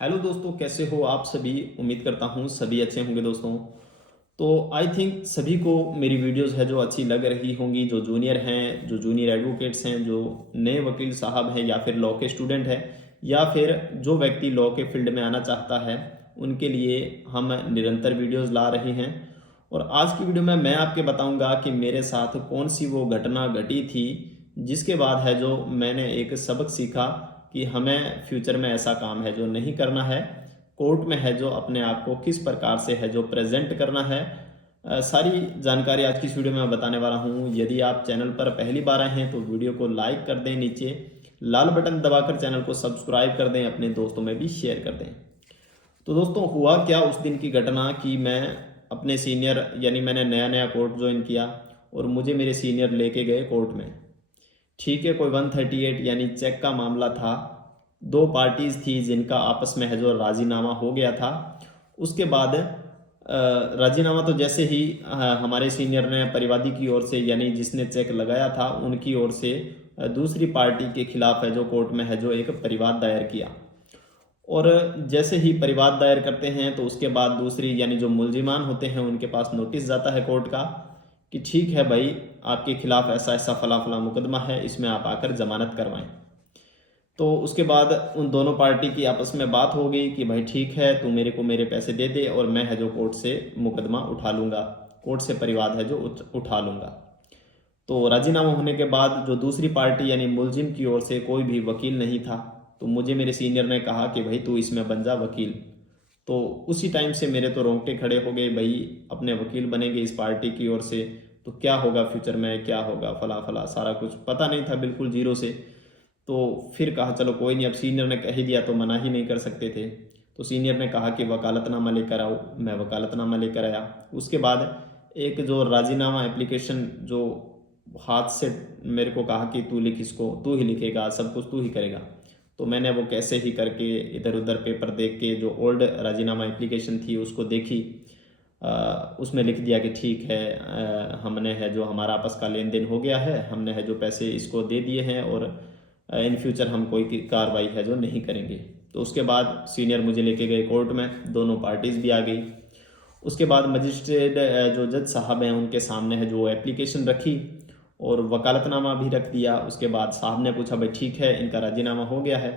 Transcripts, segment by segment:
Hello दोस्तों, कैसे हो आप सभी। उम्मीद करता हूँ सभी अच्छे होंगे दोस्तों। तो आई थिंक सभी को मेरी वीडियोस है जो अच्छी लग रही होंगी। जो जूनियर हैं, जो जूनियर एडवोकेट्स हैं, जो नए वकील साहब हैं, या फिर लॉ के स्टूडेंट हैं, या फिर जो व्यक्ति लॉ के फील्ड में आना चाहता है, उनके लिए हम निरंतर वीडियोस ला रहे हैं। और आज की वीडियो में मैं आपके बताऊंगा कि मेरे साथ कौन सी वो घटना घटी थी जिसके बाद है जो मैंने एक सबक सीखा कि हमें फ्यूचर में ऐसा काम है जो नहीं करना है। कोर्ट में है जो अपने आप को किस प्रकार से है जो प्रेजेंट करना है। सारी जानकारी आज की इस वीडियो में मैं बताने वाला हूँ। यदि आप चैनल पर पहली बार आए हैं तो वीडियो को लाइक कर दें, नीचे लाल बटन दबाकर चैनल को सब्सक्राइब कर दें, अपने दोस्तों में भी शेयर कर दें। तो दोस्तों, हुआ क्या उस दिन की घटना कि मैं अपने सीनियर, यानी मैंने नया नया कोर्ट ज्वाइन किया और मुझे मेरे सीनियर लेके गए कोर्ट में। ठीक है, कोई 138 यानी चेक का मामला था। दो पार्टीज थी जिनका आपस में है जो राजीनामा हो गया था। उसके बाद राजीनामा तो जैसे ही हमारे सीनियर ने परिवादी की ओर से, यानी जिसने चेक लगाया था उनकी ओर से, दूसरी पार्टी के खिलाफ है जो कोर्ट में है जो एक परिवाद दायर किया। और जैसे ही परिवाद दायर करते हैं तो उसके बाद दूसरी, यानी जो मुलजिमान होते हैं, उनके पास नोटिस जाता है कोर्ट का कि ठीक है भाई, आपके खिलाफ ऐसा ऐसा फला फला मुकदमा है, इसमें आप आकर जमानत करवाएं। तो उसके बाद उन दोनों पार्टी की आपस में बात हो गई कि भाई ठीक है, तू मेरे को मेरे पैसे दे दे और मैं है जो कोर्ट से मुकदमा उठा लूँगा, कोर्ट से परिवाद है जो उठा लूँगा। तो राजीनामा होने के बाद जो दूसरी पार्टी यानी मुलजिम की ओर से कोई भी वकील नहीं था, तो मुझे मेरे सीनियर ने कहा कि भाई तू इसमें बन जा वकील। तो उसी टाइम से मेरे तो रोंगटे खड़े हो गए, भाई अपने वकील बनेंगे इस पार्टी की ओर से तो क्या होगा फ्यूचर में, क्या होगा, फला फला सारा कुछ पता नहीं था, बिल्कुल जीरो से। तो फिर कहा चलो कोई नहीं, अब सीनियर ने कह ही दिया तो मना ही नहीं कर सकते थे। तो सीनियर ने कहा कि वकालतनामा लेकर आओ, मैं वकालतनामा लेकर आया। उसके बाद एक जो राजीनामा एप्लीकेशन जो हाथ से मेरे को कहा कि तू लिख, इसको तू ही लिखेगा, सब कुछ तू ही करेगा। तो मैंने वो कैसे ही करके इधर उधर पेपर देख के जो ओल्ड राजीनामा एप्लीकेशन थी उसको देखी। उसमें लिख दिया कि ठीक है, हमने है जो हमारा आपस का लेन देन हो गया है, हमने है जो पैसे इसको दे दिए हैं और इन फ्यूचर हम कोई कार्रवाई है जो नहीं करेंगे। तो उसके बाद सीनियर मुझे लेके गए कोर्ट में, दोनों पार्टीज भी आ गई। उसके बाद मजिस्ट्रेट जो जज साहब हैं उनके सामने है जो एप्लीकेशन रखी और वकालतनामा भी रख दिया। उसके बाद साहब ने पूछा भाई ठीक है, इनका राजीनामा हो गया है,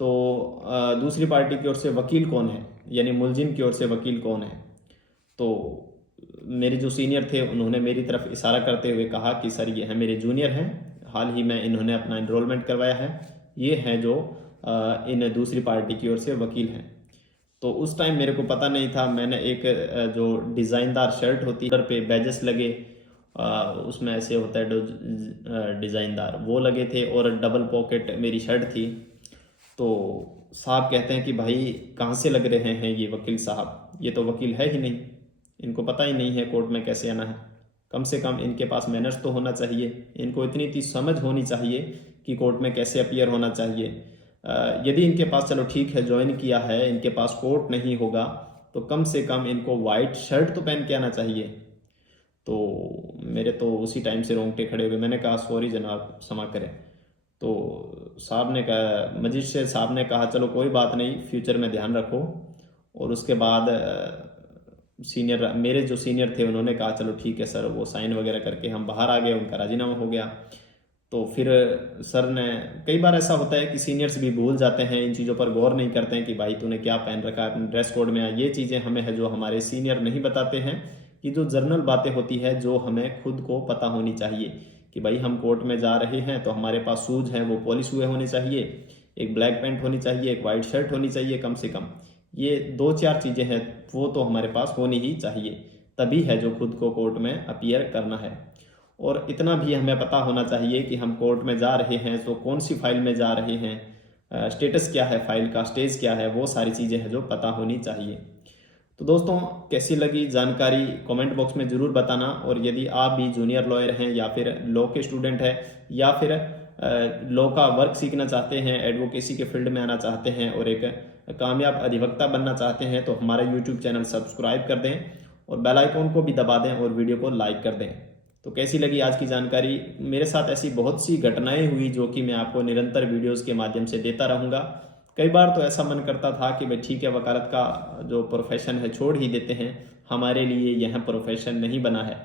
तो दूसरी पार्टी की ओर से वकील कौन है, यानी मुलजिम की ओर से वकील कौन है। तो मेरे जो सीनियर थे उन्होंने मेरी तरफ इशारा करते हुए कहा कि सर ये है मेरे जूनियर हैं, हाल ही में इन्होंने अपना इनरोलमेंट करवाया है, ये हैं जो इन दूसरी पार्टी की ओर से वकील हैं। तो उस टाइम मेरे को पता नहीं था, मैंने एक जो डिज़ाइनदार शर्ट होती है पे बैजेस लगे, उसमें ऐसे होता है डिज़ाइनदार, वो लगे थे और डबल पॉकेट मेरी शर्ट थी। तो साहब कहते हैं कि भाई कहाँ से लग रहे हैं ये वकील साहब, ये तो वकील है ही नहीं, इनको पता ही नहीं है कोर्ट में कैसे आना है। कम से कम इनके पास मैनर्स तो होना चाहिए, इनको इतनी इतनी समझ होनी चाहिए कि कोर्ट में कैसे अपीयर होना चाहिए। यदि इनके पास, चलो ठीक है ज्वाइन किया है, इनके पास कोर्ट नहीं होगा तो कम से कम इनको वाइट शर्ट तो पहन के आना चाहिए। तो मेरे तो उसी टाइम से रोंगटे खड़े हो गए। मैंने कहा सॉरी जनाब, क्षमा करें। तो साहब ने कहा, मजिस्ट्रेट साहब ने कहा चलो कोई बात नहीं, फ्यूचर में ध्यान रखो। और उसके बाद सीनियर, मेरे जो सीनियर थे उन्होंने कहा चलो ठीक है सर, वो साइन वगैरह करके हम बाहर आ गए, उनका राजीनामा हो गया। तो फिर सर ने, कई बार ऐसा होता है कि सीनियर्स भी भूल जाते हैं, इन चीज़ों पर गौर नहीं करते हैं कि भाई तूने क्या पहन रखा है, अपने ड्रेस कोड में ये चीज़ें हमें है जो हमारे सीनियर नहीं बताते हैं कि जो जर्नल बातें होती है जो हमें खुद को पता होनी चाहिए कि भाई हम कोर्ट में जा रहे हैं तो हमारे पास शूज़ हैं वो पॉलिश हुए होने चाहिए, एक ब्लैक पैंट होनी चाहिए, एक वाइट शर्ट होनी चाहिए, कम से कम ये दो चार चीज़ें हैं वो तो हमारे पास होनी ही चाहिए, तभी है जो खुद को कोर्ट में अपीयर करना है। और इतना भी हमें पता होना चाहिए कि हम कोर्ट में जा रहे हैं तो कौन सी फाइल में जा रहे हैं, स्टेटस क्या है फाइल का, स्टेज क्या है, वो सारी चीज़ें हैं जो पता होनी चाहिए। तो दोस्तों, कैसी लगी जानकारी कमेंट बॉक्स में ज़रूर बताना। और यदि आप भी जूनियर लॉयर हैं या फिर लॉ के स्टूडेंट हैं या फिर लॉ का वर्क सीखना चाहते हैं, एडवोकेसी के फील्ड में आना चाहते हैं और एक कामयाब अधिवक्ता बनना चाहते हैं, तो हमारा यूट्यूब चैनल सब्सक्राइब कर दें और बेल आइकॉन को भी दबा दें और वीडियो को लाइक कर दें। तो कैसी लगी आज की जानकारी। मेरे साथ ऐसी बहुत सी घटनाएं हुई जो कि मैं आपको निरंतर वीडियोस के माध्यम से देता रहूँगा। कई बार तो ऐसा मन करता था कि भाई ठीक है, वकालत का जो प्रोफेशन है छोड़ ही देते हैं, हमारे लिए यह प्रोफेशन नहीं बना है।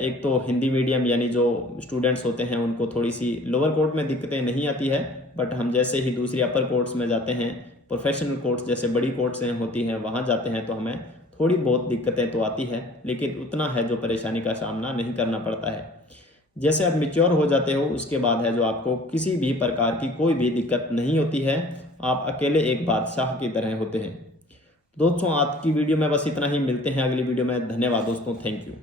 एक तो हिंदी मीडियम यानी जो स्टूडेंट्स होते हैं उनको थोड़ी सी लोअर कोर्ट में दिक्कतें नहीं आती है, बट हम जैसे ही दूसरी अपर कोर्ट्स में जाते हैं, प्रोफेशनल कोर्ट्स जैसे बड़ी कोर्ट्स होती हैं वहाँ जाते हैं, तो हमें थोड़ी बहुत दिक्कतें तो आती है, लेकिन उतना है जो परेशानी का सामना नहीं करना पड़ता है। जैसे आप मैच्योर हो जाते हो उसके बाद है जो आपको किसी भी प्रकार की कोई भी दिक्कत नहीं होती है, आप अकेले एक बादशाह की तरह होते हैं। दोस्तों आज की वीडियो में बस इतना ही, मिलते हैं अगली वीडियो में। धन्यवाद दोस्तों, थैंक यू।